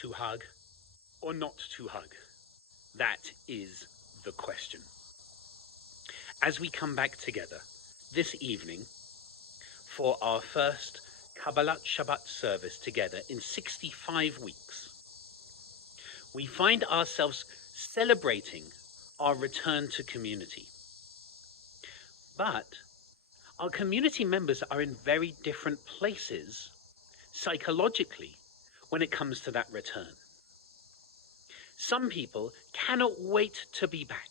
To hug or not to hug? That is the question. As we come back together this evening for our first Kabbalat Shabbat service together in 65 weeks, we find ourselves celebrating our return to community. But our community members are in very different places psychologically when it comes to that return. Some people cannot wait to be back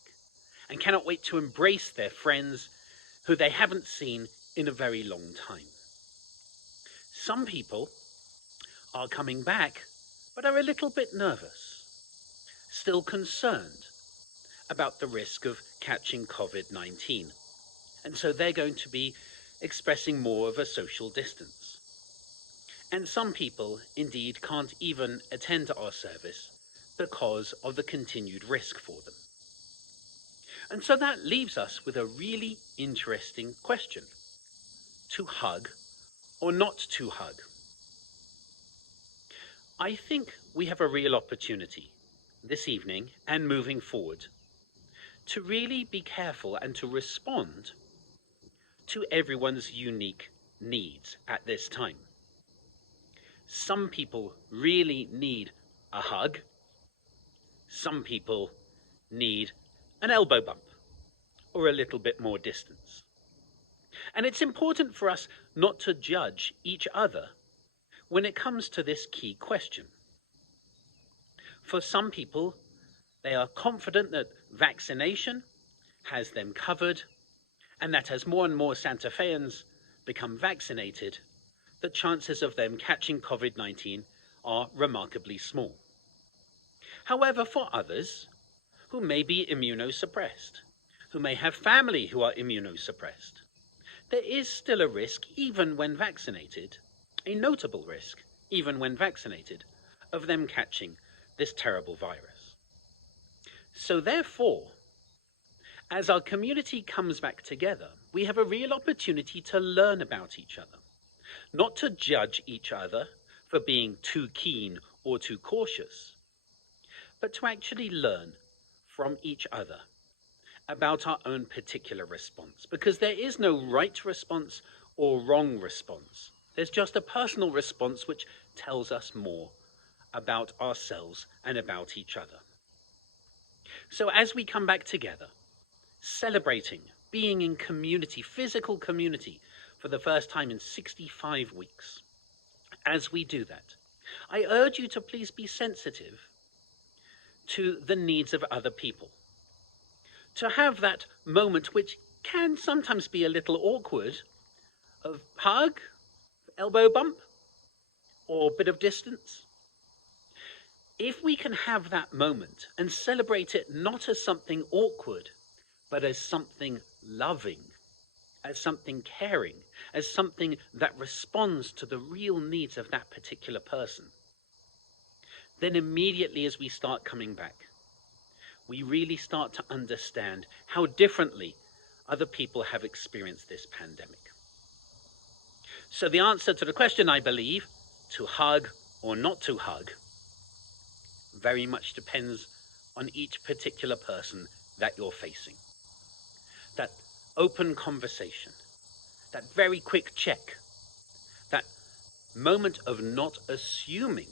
and cannot wait to embrace their friends who they haven't seen in a very long time. Some people are coming back but are a little bit nervous, still concerned about the risk of catching COVID-19. And so they're going to be expressing more of a social distance. And some people indeed can't even attend to our service because of the continued risk for them. And so that leaves us with a really interesting question. To hug or not to hug? I think we have a real opportunity this evening and moving forward to really be careful and to respond to everyone's unique needs at this time. Some people really need a hug. Some people need an elbow bump or a little bit more distance. And it's important for us not to judge each other when it comes to this key question. For some people, they are confident that vaccination has them covered, and that as more and more Santa Feans become vaccinated, the chances of them catching COVID-19 are remarkably small. However, for others who may be immunosuppressed, who may have family who are immunosuppressed, there is still a risk, even when vaccinated, a notable risk, even when vaccinated, of them catching this terrible virus. So therefore, as our community comes back together, we have a real opportunity to learn about each other, not to judge each other for being too keen or too cautious, but to actually learn from each other about our own particular response, because there is no right response or wrong response. There's just a personal response which tells us more about ourselves and about each other. So as we come back together, celebrating being in community, physical community, for the first time in 65 weeks, as we do that, I urge you to please be sensitive to the needs of other people. To have that moment, which can sometimes be a little awkward, of hug, elbow bump, or a bit of distance. If we can have that moment and celebrate it not as something awkward, but as something loving, as something caring, as something that responds to the real needs of that particular person, then immediately as we start coming back, we really start to understand how differently other people have experienced this pandemic. So the answer to the question, I believe, to hug or not to hug, very much depends on each particular person that you're facing. That open conversation, that very quick check, that moment of not assuming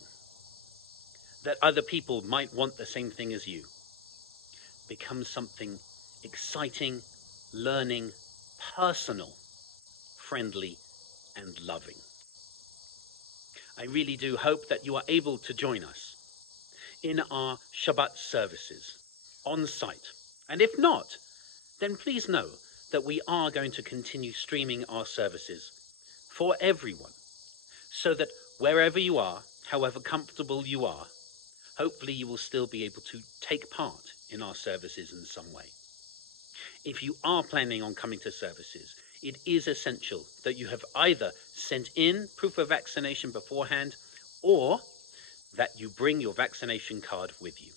that other people might want the same thing as you, becomes something exciting, learning, personal, friendly, and loving. I really do hope that you are able to join us in our Shabbat services on site. And if not, then please know that we are going to continue streaming our services for everyone, so that wherever you are, however comfortable you are, hopefully you will still be able to take part in our services in some way. If you are planning on coming to services, it is essential that you have either sent in proof of vaccination beforehand, or that you bring your vaccination card with you.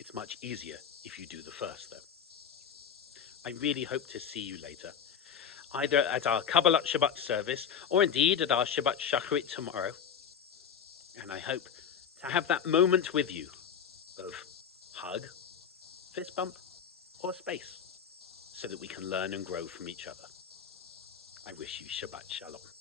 It's much easier if you do the first, though. I really hope to see you later, either at our Kabbalat Shabbat service or indeed at our Shabbat Shacharit tomorrow. And I hope to have that moment with you of hug, fist bump, or space, so that we can learn and grow from each other. I wish you Shabbat Shalom.